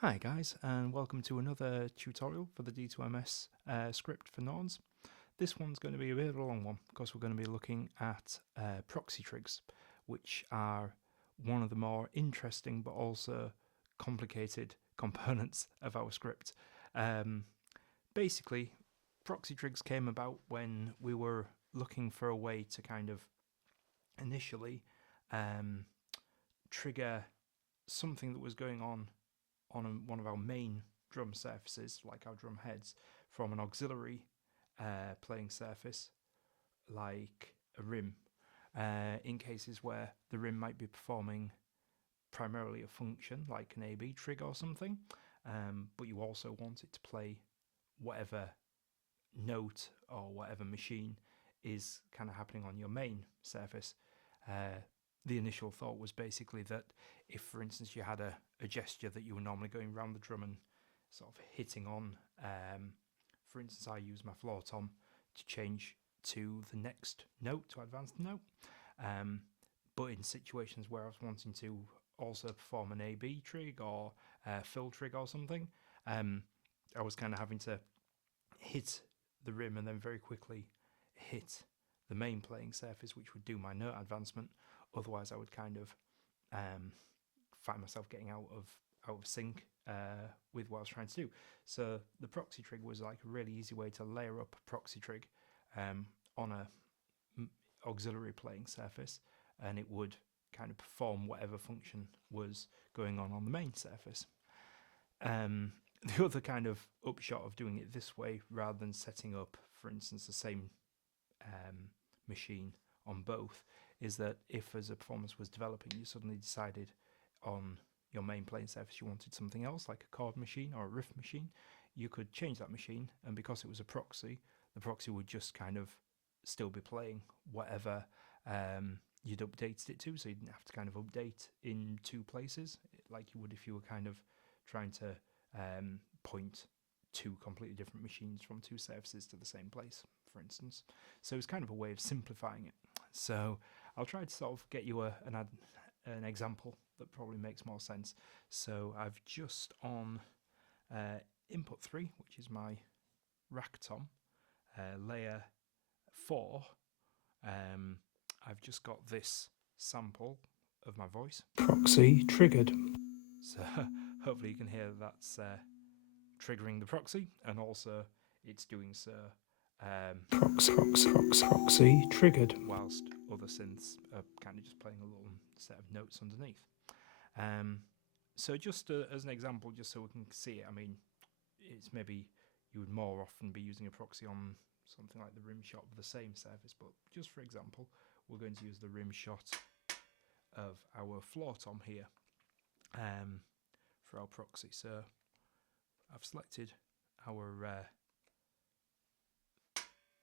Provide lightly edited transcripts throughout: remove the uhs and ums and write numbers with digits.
Hi guys, and welcome to another tutorial for the D2MS script for Norns. This one's going to be a bit of a long one because we're going to be looking at proxy trigs, which are one of the more interesting but also complicated components of our script. Basically, proxy trigs came about when we were looking for a way to kind of initially trigger something that was going on one of our main drum surfaces, like our drum heads, from an auxiliary playing surface, like a rim, in cases where the rim might be performing primarily a function, like an A-B trig or something, but you also want it to play whatever note or whatever machine is kind of happening on your main surface. The initial thought was basically that if, for instance, you had a gesture that you were normally going around the drum and sort of hitting on, for instance, I use my floor tom to change to the next note, to advance the note. But in situations where I was wanting to also perform an A-B trig or fill trig or something, I was kind of having to hit the rim and then very quickly hit the main playing surface, which would do my note advancement. Otherwise, I would kind of find myself getting out of sync with what I was trying to do. So the proxy trig was like a really easy way to layer up a proxy trig on a auxiliary playing surface, and it would kind of perform whatever function was going on the main surface. The other kind of upshot of doing it this way, rather than setting up, for instance, the same machine on both, is that if as a performance was developing, you suddenly decided on your main playing surface you wanted something else, like a chord machine or a riff machine, you could change that machine, and because it was a proxy, the proxy would just kind of still be playing whatever you'd updated it to, so you didn't have to kind of update in two places like you would if you were kind of trying to point two completely different machines from two surfaces to the same place, for instance. So it's kind of a way of simplifying it. So I'll try to sort of get you an example that probably makes more sense. So I've just on input 3, which is my rack tom, layer 4, I've just got this sample of my voice. Proxy triggered. So hopefully you can hear that's triggering the proxy, and also it's doing so proxy triggered, whilst other synths are kind of just playing a little set of notes underneath. So just as an example, just so we can see it, I mean, it's maybe you would more often be using a proxy on something like the rim shot of the same surface, but just for example, we're going to use the rim shot of our floor tom here for our proxy. So I've selected our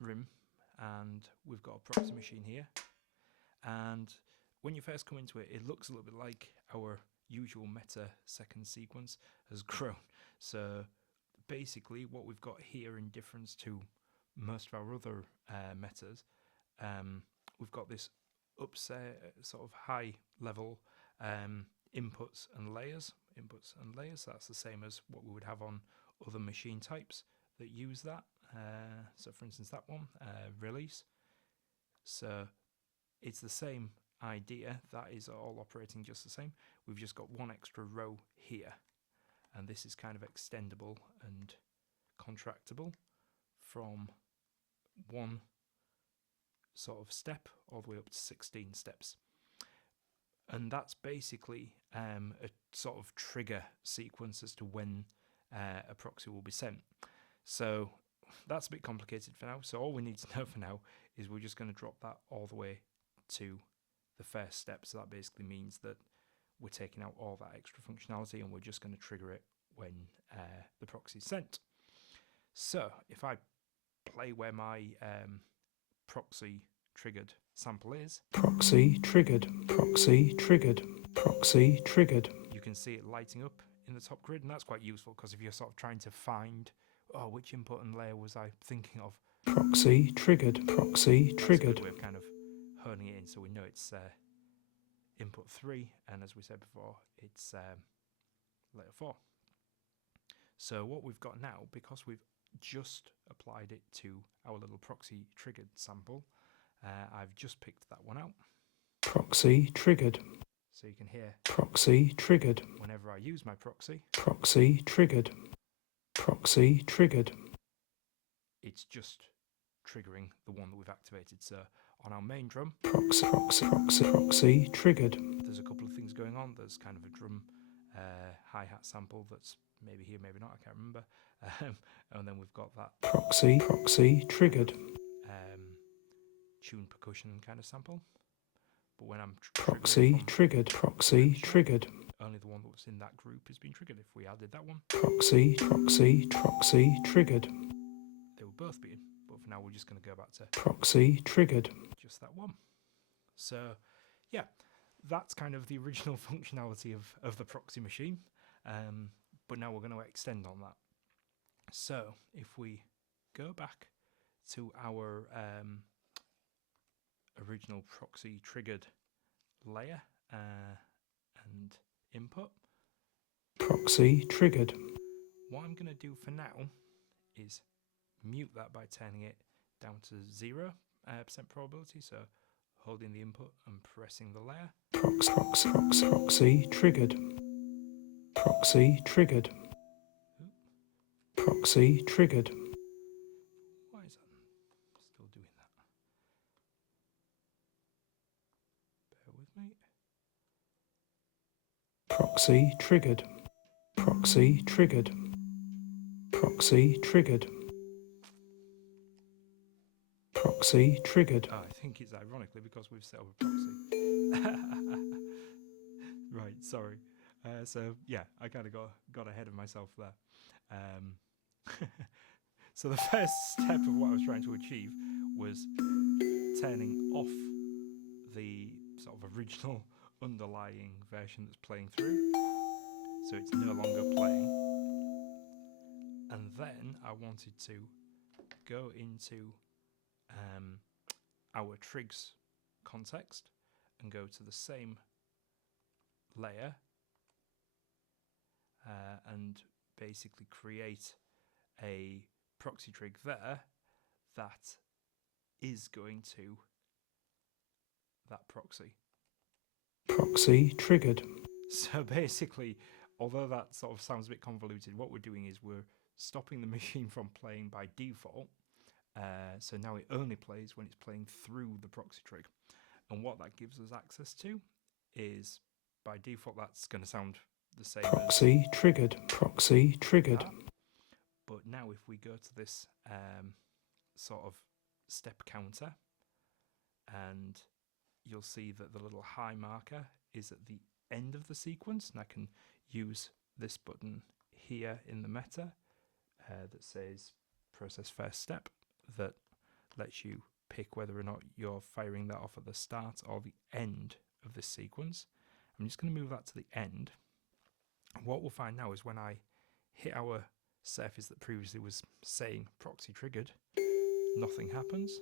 rim, and we've got a proxy machine here, and when you first come into it, it looks a little bit like our usual meta second sequence has grown. So basically what we've got here, in difference to most of our other metas, we've got this upset sort of high level inputs and layers. That's the same as what we would have on other machine types that use that. So for instance, that one, release. So it's the same idea. That is all operating just the same. We've just got one extra row here, and this is kind of extendable and contractible from one sort of step all the way up to 16 steps. And that's basically a sort of trigger sequence as to when a proxy will be sent. So that's a bit complicated for now. So all we need to know for now is we're just going to drop that all the way to the first step. So that basically means that we're taking out all that extra functionality, and we're just going to trigger it when the proxy is sent. So if I play where my proxy triggered sample is, proxy triggered, proxy triggered, proxy triggered, you can see it lighting up in the top grid, and that's quite useful because if you're sort of trying to find, oh, which input and layer was I thinking of, proxy triggered, proxy triggered, that's a good way of kind of honing it in, so we know it's input 3, and as we said before, it's layer 4. So what we've got now, because we've just applied it to our little proxy triggered sample, I've just picked that one out. Proxy triggered. So you can hear Proxy triggered. whenever I use my proxy, Proxy triggered. Proxy triggered. it's just triggering the one that we've activated. So on our main drum, Proxy triggered. there's a couple of things going on. There's kind of a drum hi-hat sample that's maybe here, maybe not, I can't remember. And then we've got that Proxy triggered. tune percussion kind of sample. But when I'm Proxy triggered. Proxy triggered. only the one that was in that group has been triggered. If we added that one, Proxy triggered. they would both be in. But for now, we're just going to go back to Proxy triggered. just that one. So yeah, that's kind of the original functionality of the proxy machine. But now we're going to extend on that. So if we go back to our original proxy triggered layer and input. Proxy triggered. What I'm going to do for now is mute that by turning it down to 0% probability. So holding the input and pressing the layer. Proxy triggered. Proxy triggered. Proxy triggered. Why is that still doing that? Bear with me. Proxy triggered. Proxy triggered. Proxy triggered. Proxy triggered. Oh, I think it's ironically because we've set up a proxy. Right, sorry. So yeah, I kind of got ahead of myself there. So the first step of what I was trying to achieve was turning off the sort of original underlying version that's playing through, so it's no longer playing. And then I wanted to go into our trigs context and go to the same layer and basically create a proxy trig there that is going to that proxy. Proxy triggered. So basically, although that sort of sounds a bit convoluted, what we're doing is we're stopping the machine from playing by default. So now it only plays when it's playing through the proxy trig. And what that gives us access to is, by default, that's going to sound the same Proxy triggered. Proxy triggered. But now if we go to this sort of step counter, and you'll see that the little high marker is at the end of the sequence, and I can use this button here in the meta that says process first step, that lets you pick whether or not you're firing that off at the start or the end of this sequence. I'm just going to move that to the end. What we'll find now is when I hit our surface that previously was saying proxy triggered, nothing happens,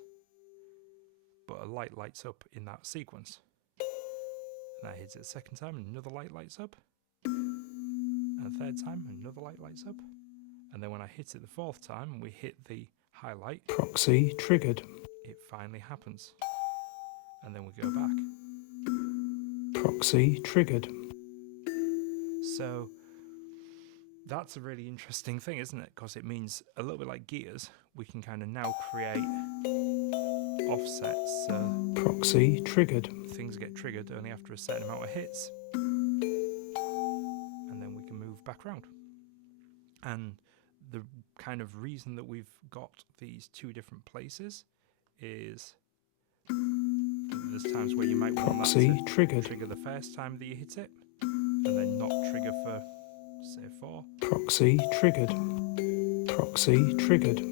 but a light lights up in that sequence. And I hit it a second time, and another light lights up. And a third time, another light lights up. And then when I hit it the fourth time, and we hit the highlight, Proxy triggered. it finally happens. And then we go back. Proxy triggered. So that's a really interesting thing, isn't it? Because it means, a little bit like gears, we can kind of now create offsets. So Proxy triggered. things get triggered only after a certain amount of hits. And then we can move back around. And the kind of reason that we've got these two different places is there's times where you might want that to trigger the first time that you hit it, and then not trigger for, say, 4. Proxy triggered. Proxy triggered.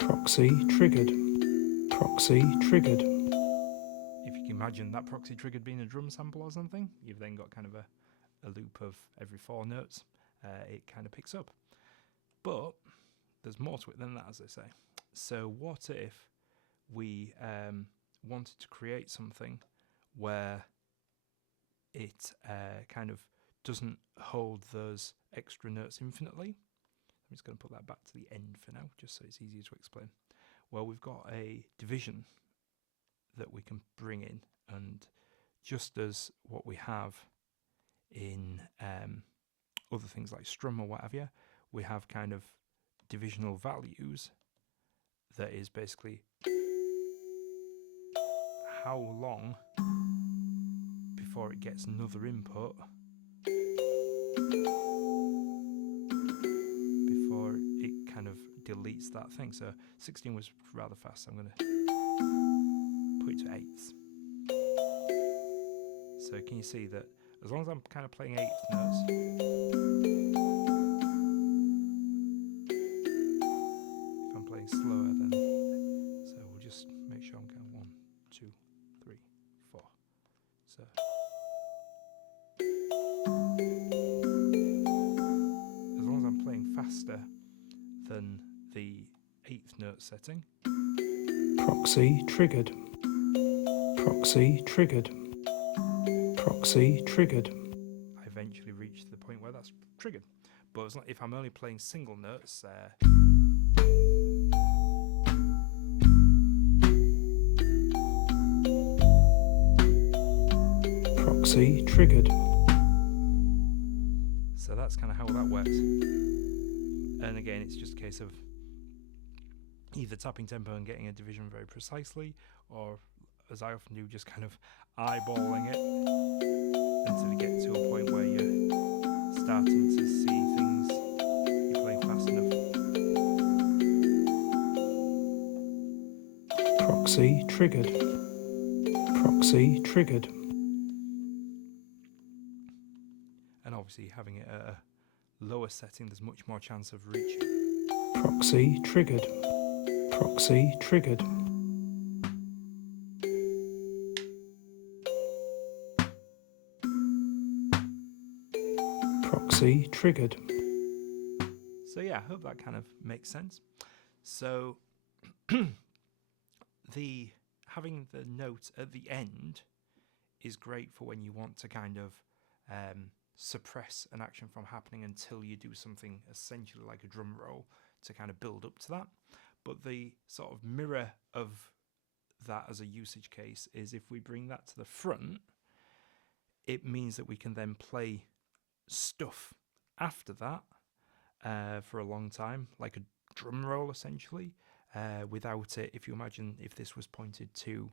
Proxy triggered. Proxy triggered. If you can imagine that proxy triggered being a drum sample or something, you've then got kind of a loop of every 4 notes it kind of picks up. But there's more to it than that, as I say. So what if we wanted to create something where it kind of doesn't hold those extra notes infinitely? I'm just going to put that back to the end for now, just so it's easier to explain. Well, we've got a division that we can bring in, and just as what we have in other things like strum or what have you, we have kind of divisional values that is basically how long before it gets another input before it kind of deletes that thing. So 16 was rather fast, so I'm going to put it to eighths. So can you see that as long as I'm kind of playing eighth notes, if I'm playing slower, then so we'll just make sure I'm kind of 1, 2, 3, 4. So as long as I'm playing faster than the eighth note setting. Proxy triggered. Proxy triggered. Proxy triggered. I eventually reach the point where that's triggered. But as long, if I'm only playing single notes, Proxy triggered. so that's kind of how that works. And again, it's just a case of either tapping tempo and getting a division very precisely, or as I often do, just kind of eyeballing it until you get to a point where you're starting to see things, you're playing fast enough. Proxy triggered. Proxy triggered. And obviously having it at a lower setting, there's much more chance of reaching. Proxy triggered. Proxy triggered. Proxy triggered. So yeah, I hope that kind of makes sense. So having the note at the end is great for when you want to kind of suppress an action from happening until you do something essentially like a drum roll to kind of build up to that. But the sort of mirror of that as a usage case is if we bring that to the front, it means that we can then play stuff after that for a long time, like a drum roll essentially, without it. If you imagine if this was pointed to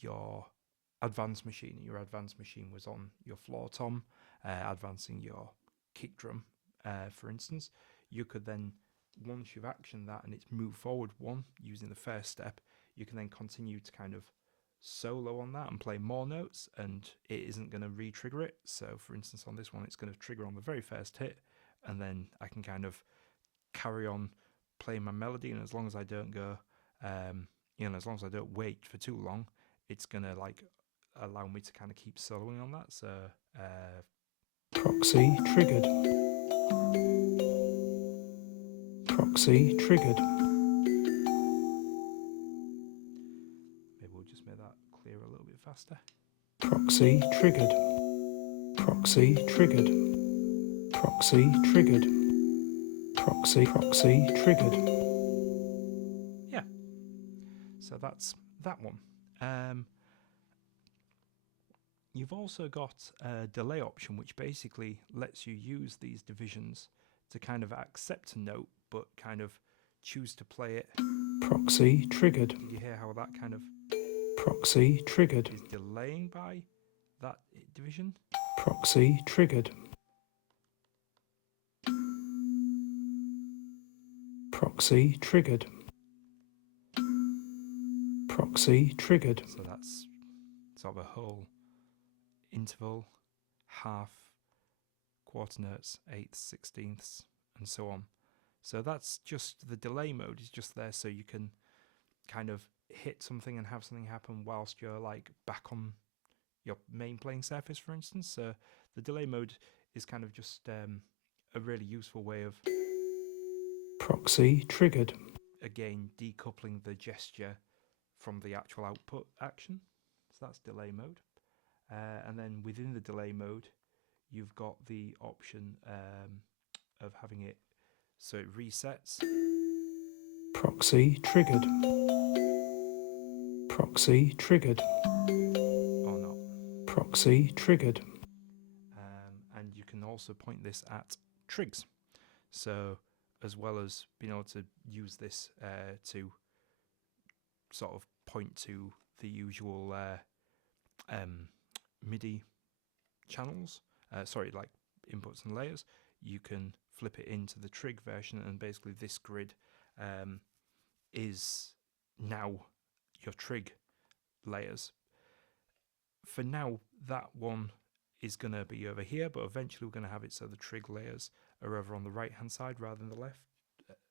your advanced machine, and your advanced machine was on your floor tom, advancing your kick drum, for instance, you could then, once you've actioned that and it's moved forward one using the first step, you can then continue to kind of solo on that and play more notes, and it isn't going to re-trigger it. So for instance on this one, it's going to trigger on the very first hit, and then I can kind of carry on playing my melody, and as long as I don't go as long as I don't wait for too long, it's going to like allow me to kind of keep soloing on that. So Proxy triggered. Proxy triggered. maybe we'll just make that clear a little bit faster. Proxy triggered. Proxy triggered. Proxy triggered. Proxy triggered. Yeah, so that's that one. You've also got a delay option, which basically lets you use these divisions to kind of accept a note, but kind of choose to play it. Proxy triggered. You hear how that kind of Proxy triggered. is delaying by that division? Proxy triggered. Proxy triggered. Proxy triggered. So that's sort of a whole interval, half, quarter notes, eighths, sixteenths, and so on. So that's just the delay mode is just there so you can kind of hit something and have something happen whilst you're like back on your main playing surface, for instance. So the delay mode is kind of just a really useful way of Proxy triggered. again decoupling the gesture from the actual output action. So that's delay mode. And then within the delay mode, you've got the option of having it so it resets. Proxy triggered. Proxy triggered. Or not. Proxy triggered. And you can also point this at trigs. So as well as being able to use this to sort of point to the usual MIDI channels, like inputs and layers, you can flip it into the trig version, and basically this grid is now your trig layers. For now, that one is going to be over here, but eventually we're going to have it so the trig layers are over on the right hand side rather than the left,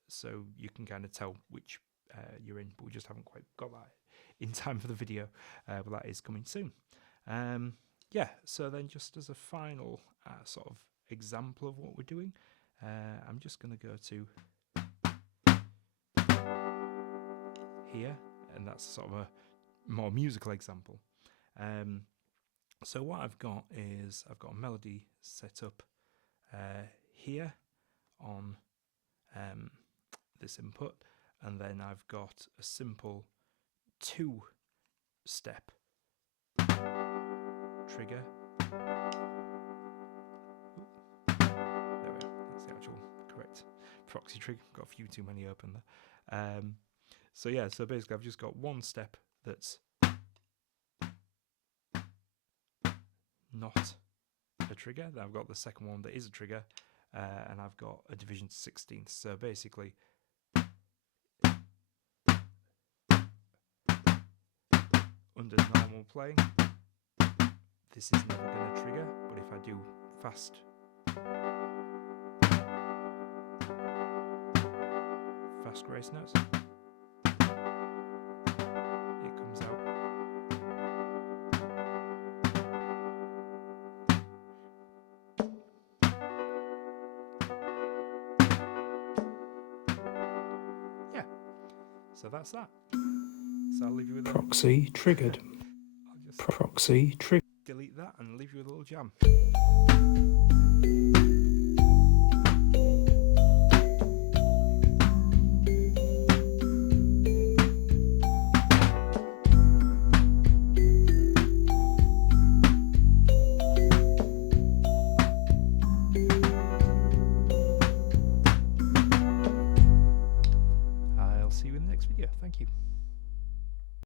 so you can kind of tell which you're in, but we just haven't quite got that in time for the video, but that is coming soon. Yeah, so then just as a final sort of example of what we're doing, I'm just going to go to here, and that's sort of a more musical example. So what I've got is I've got a melody set up here on this input, and then I've got a simple 2-step trigger. There we are, that's the actual correct proxy trig. Got a few too many open there. So yeah, so basically I've just got one step that's not a trigger, then I've got the second one that is a trigger, and I've got a division to 16th. So basically under normal playing, this is never going to trigger, but if I do fast grace notes, it comes out. Yeah, so that's that. So I'll leave you with a Proxy triggered. I'll just Proxy triggered. delete that and leave you with a little jam.